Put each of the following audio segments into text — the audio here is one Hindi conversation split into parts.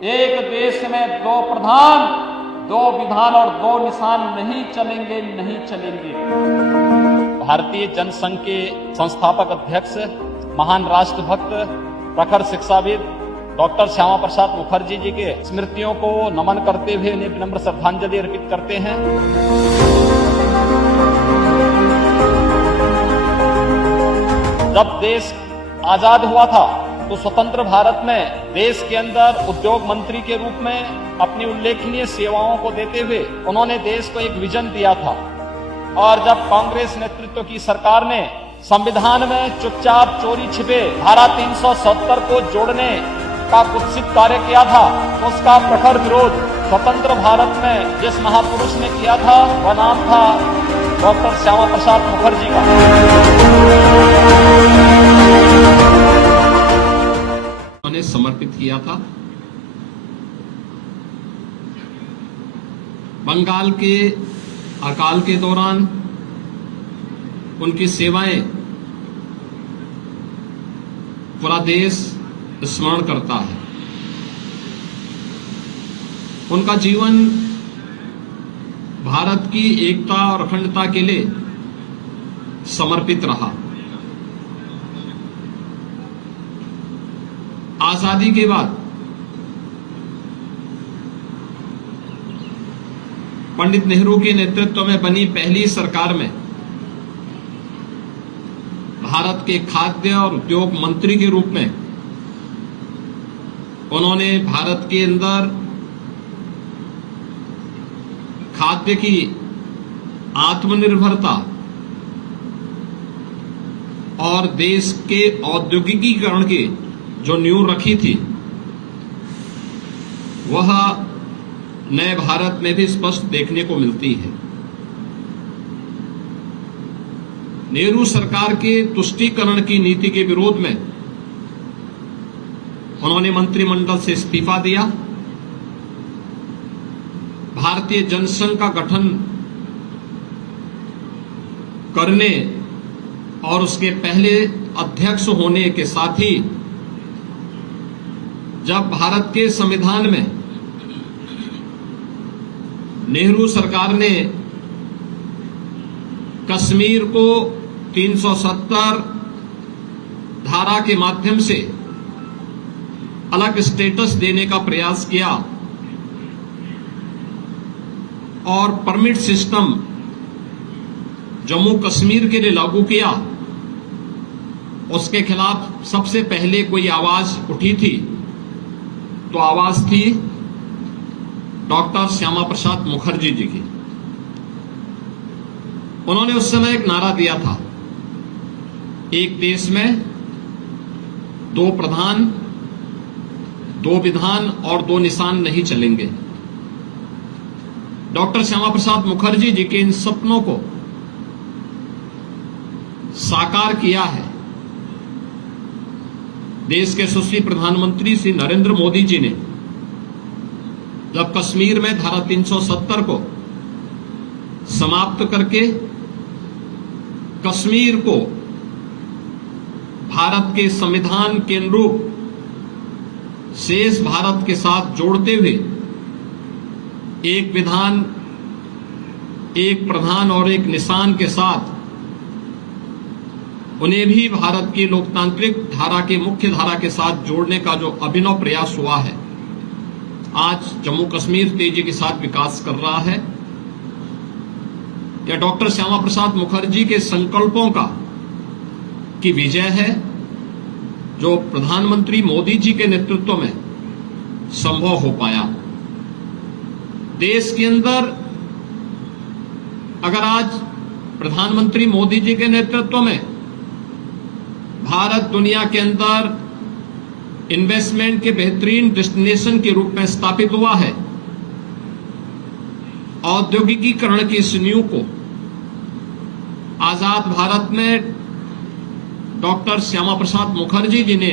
एक देश में दो प्रधान, दो विधान और दो निशान नहीं चलेंगे, नहीं चलेंगे। भारतीय जनसंघ के संस्थापक अध्यक्ष, महान राष्ट्रभक्त, प्रखर शिक्षाविद डॉक्टर श्यामा प्रसाद मुखर्जी जी के स्मृतियों को नमन करते हुए उन्हें विनम्र श्रद्धांजलि अर्पित करते हैं। जब देश आजाद हुआ था तो स्वतंत्र भारत में देश के अंदर उद्योग मंत्री के रूप में अपनी उल्लेखनीय सेवाओं को देते हुए उन्होंने देश को एक विजन दिया था। और जब कांग्रेस नेतृत्व की सरकार ने संविधान में चुपचाप चोरी छिपे धारा 370 को जोड़ने का कुत्सित कार्य किया था, तो उसका प्रखर विरोध स्वतंत्र भारत में जिस महापुरुष ने किया था वह नाम था डॉक्टर श्यामा प्रसाद मुखर्जी का। उन्हें समर्पित किया था। बंगाल के अकाल के दौरान उनकी सेवाएं पूरा देश स्मरण करता है। उनका जीवन भारत की एकता और अखंडता के लिए समर्पित रहा। आजादी के बाद पंडित नेहरू के नेतृत्व में बनी पहली सरकार में भारत के खाद्य और उद्योग मंत्री के रूप में उन्होंने भारत के अंदर खाद्य की आत्मनिर्भरता और देश के औद्योगिकीकरण की जो नींव रखी थी वह नए भारत में भी स्पष्ट देखने को मिलती है। नेहरू सरकार के तुष्टीकरण की नीति के विरोध में उन्होंने मंत्रिमंडल से इस्तीफा दिया। भारतीय जनसंघ का गठन करने और उसके पहले अध्यक्ष होने के साथ ही जब भारत के संविधान में नेहरू सरकार ने कश्मीर को 370 धारा के माध्यम से अलग स्टेटस देने का प्रयास किया और परमिट सिस्टम जम्मू कश्मीर के लिए लागू किया, उसके खिलाफ सबसे पहले कोई आवाज उठी थी तो आवाज थी डॉक्टर श्यामा प्रसाद मुखर्जी जी की। उन्होंने उस समय एक नारा दिया था, एक देश में दो प्रधान, दो विधान और दो निशान नहीं चलेंगे। डॉक्टर श्यामा प्रसाद मुखर्जी जी के इन सपनों को साकार किया है देश के यशस्वी प्रधानमंत्री श्री नरेंद्र मोदी जी ने, जब कश्मीर में धारा 370 को समाप्त करके कश्मीर को भारत के संविधान के अनुरूप शेष भारत के साथ जोड़ते हुए एक विधान, एक प्रधान और एक निशान के साथ उन्हें भी भारत की लोकतांत्रिक धारा के मुख्य धारा के साथ जोड़ने का जो अभिनव प्रयास हुआ है, आज जम्मू कश्मीर तेजी के साथ विकास कर रहा है। यह डॉक्टर श्यामा प्रसाद मुखर्जी के संकल्पों की विजय है जो प्रधानमंत्री मोदी जी के नेतृत्व में संभव हो पाया। देश के अंदर अगर आज प्रधानमंत्री मोदी जी के नेतृत्व में भारत दुनिया के अंदर इन्वेस्टमेंट के बेहतरीन डेस्टिनेशन के रूप में स्थापित हुआ है, औद्योगिकीकरण की इस नींव को आजाद भारत में डॉक्टर श्यामा प्रसाद मुखर्जी जी ने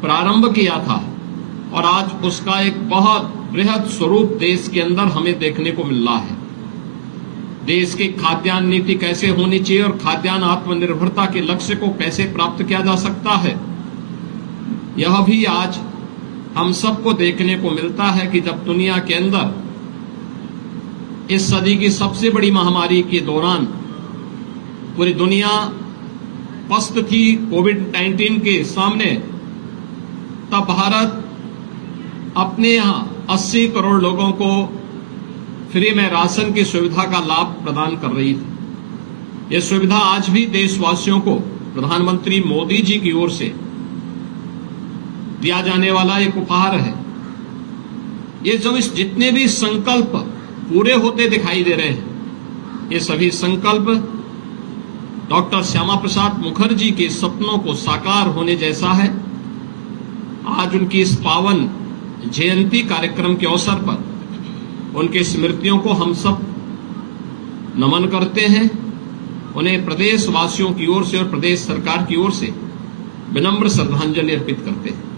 प्रारंभ किया था और आज उसका एक बहुत बृहद स्वरूप देश के अंदर हमें देखने को मिल रहा है। देश की खाद्यान्न नीति कैसे होनी चाहिए और खाद्यान्न आत्मनिर्भरता के लक्ष्य को कैसे प्राप्त किया जा सकता है, यह भी आज हम सबको देखने को मिलता है कि जब दुनिया के अंदर इस सदी की सबसे बड़ी महामारी के दौरान पूरी दुनिया पस्त थी कोविड-19 के सामने, तब भारत अपने यहां 80 करोड़ लोगों को फ्री में राशन की सुविधा का लाभ प्रदान कर रही थी। यह सुविधा आज भी देशवासियों को प्रधानमंत्री मोदी जी की ओर से दिया जाने वाला एक उपहार है। ये जो इस जितने भी संकल्प पूरे होते दिखाई दे रहे हैं, ये सभी संकल्प डॉक्टर श्यामा प्रसाद मुखर्जी के सपनों को साकार होने जैसा है। आज उनकी इस पावन जयंती कार्यक्रम के अवसर पर उनकी स्मृतियों को हम सब नमन करते हैं। उन्हें प्रदेशवासियों की ओर से और प्रदेश सरकार की ओर से विनम्र श्रद्धांजलि अर्पित करते हैं।